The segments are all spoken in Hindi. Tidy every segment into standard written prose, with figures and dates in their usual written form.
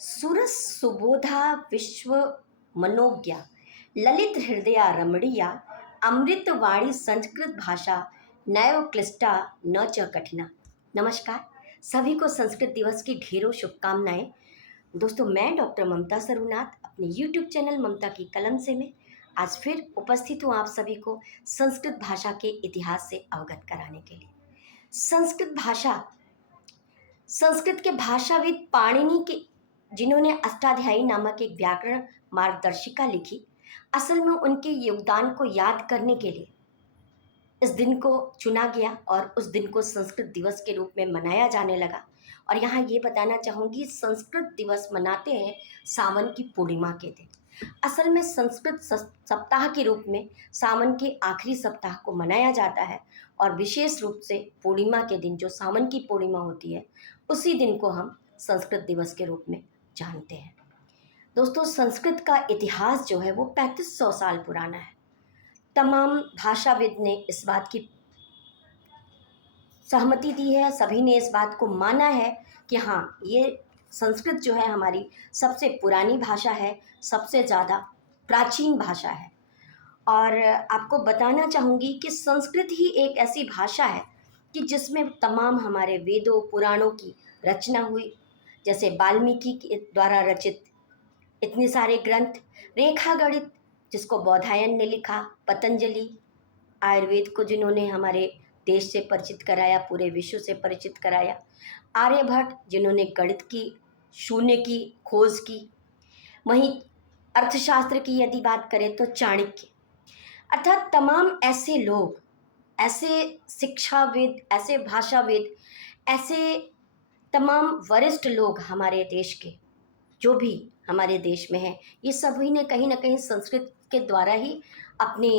सुरस सुबोधा विश्व मनोज्ञा ललित हृदया रमणीया अमृत वाणी संस्कृत भाषा नैव क्लिष्टा न च कठिना। नमस्कार, सभी को संस्कृत दिवस की ढेरों शुभकामनाएं। दोस्तों, मैं डॉक्टर ममता सरुनाथ अपने यूट्यूब चैनल ममता की कलम से में आज फिर उपस्थित हूँ आप सभी को संस्कृत भाषा के इतिहास से अवगत कराने के लिए। संस्कृत भाषा, संस्कृत के भाषाविद पाणिनि के जिन्होंने अष्टाध्यायी नामक एक व्याकरण मार्गदर्शिका लिखी, असल में उनके योगदान को याद करने के लिए इस दिन को चुना गया और उस दिन को संस्कृत दिवस के रूप में मनाया जाने लगा। और यहाँ ये बताना चाहूँगी, संस्कृत दिवस मनाते हैं सावन की पूर्णिमा के दिन। असल में संस्कृत सप्ताह के रूप में सावन के आखिरी सप्ताह को मनाया जाता है और विशेष रूप से पूर्णिमा के दिन, जो सावन की पूर्णिमा होती है, उसी दिन को हम संस्कृत दिवस के रूप में जानते हैं। दोस्तों, संस्कृत का इतिहास जो है वो 3500 साल पुराना है। तमाम भाषाविद ने इस बात की सहमति दी है, सभी ने इस बात को माना है कि हाँ, ये संस्कृत जो है हमारी सबसे पुरानी भाषा है, सबसे ज़्यादा प्राचीन भाषा है। और आपको बताना चाहूँगी कि संस्कृत ही एक ऐसी भाषा है कि जिसमें तमाम हमारे वेदों पुराणों की रचना हुई। जैसे वाल्मीकि के द्वारा रचित इतने सारे ग्रंथ, रेखा गणित जिसको बौधायन ने लिखा, पतंजलि आयुर्वेद को जिन्होंने हमारे देश से परिचित कराया, पूरे विश्व से परिचित कराया, आर्यभट्ट जिन्होंने गणित की शून्य की खोज की, वहीं अर्थशास्त्र की यदि बात करें तो चाणक्य। अर्थात तमाम ऐसे लोग, ऐसे शिक्षाविद, ऐसे भाषाविद, ऐसे तमाम वरिष्ठ लोग हमारे देश के, जो भी हमारे देश में हैं, ये सभी ने कहीं ना कहीं संस्कृत के द्वारा ही अपने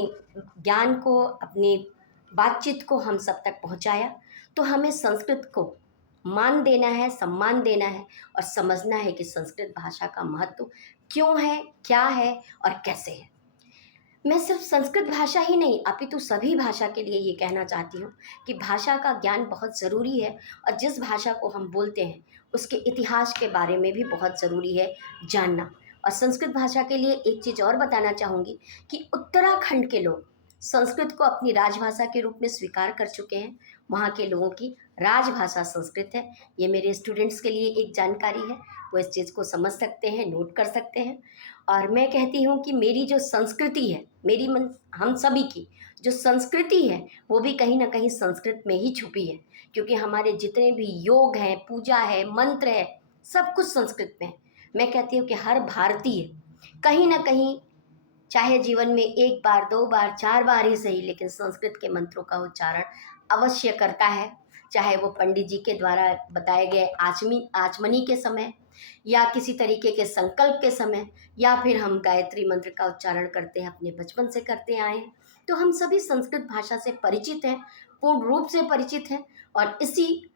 ज्ञान को, अपनी बातचीत को हम सब तक पहुंचाया। तो हमें संस्कृत को मान देना है, सम्मान देना है और समझना है कि संस्कृत भाषा का महत्व क्यों है, क्या है और कैसे है। मैं सिर्फ संस्कृत भाषा ही नहीं, अपितु सभी भाषा के लिए ये कहना चाहती हूँ कि भाषा का ज्ञान बहुत ज़रूरी है और जिस भाषा को हम बोलते हैं उसके इतिहास के बारे में भी बहुत ज़रूरी है जानना। और संस्कृत भाषा के लिए एक चीज़ और बताना चाहूँगी कि उत्तराखंड के लोग संस्कृत को अपनी राजभाषा के रूप में स्वीकार कर चुके हैं। वहाँ के लोगों की राजभाषा संस्कृत है। ये मेरे स्टूडेंट्स के लिए एक जानकारी है, वो इस चीज़ को समझ सकते हैं, नोट कर सकते हैं। और मैं कहती हूँ कि मेरी जो संस्कृति है, मेरी हम सभी की जो संस्कृति है, वो भी कहीं ना कहीं संस्कृत में ही छुपी है, क्योंकि हमारे जितने भी योग हैं, पूजा है, मंत्र है, सब कुछ संस्कृत में है। मैं कहती हूँ कि हर भारतीय कहीं ना कहीं, चाहे जीवन में एक बार, दो बार, चार बार ही सही, लेकिन संस्कृत के मंत्रों का उच्चारण अवश्य करता है। चाहे वो पंडित जी के द्वारा बताए गए आचमनी के समय, या किसी तरीके के संकल्प के समय, या फिर हम गायत्री मंत्र का उच्चारण करते हैं, अपने बचपन से करते आए हैं। तो हम सभी संस्कृत भाषा से परिचित हैं, पूर्ण रूप से परिचित हैं, और इसी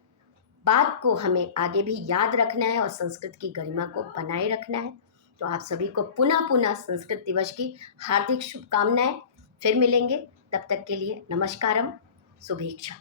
बात को हमें आगे भी याद रखना है और संस्कृत की गरिमा को बनाए रखना है। तो आप सभी को पुनः पुनः संस्कृत दिवस की हार्दिक शुभकामनाएं। फिर मिलेंगे, तब तक के लिए नमस्कारम, शुभेच्छा।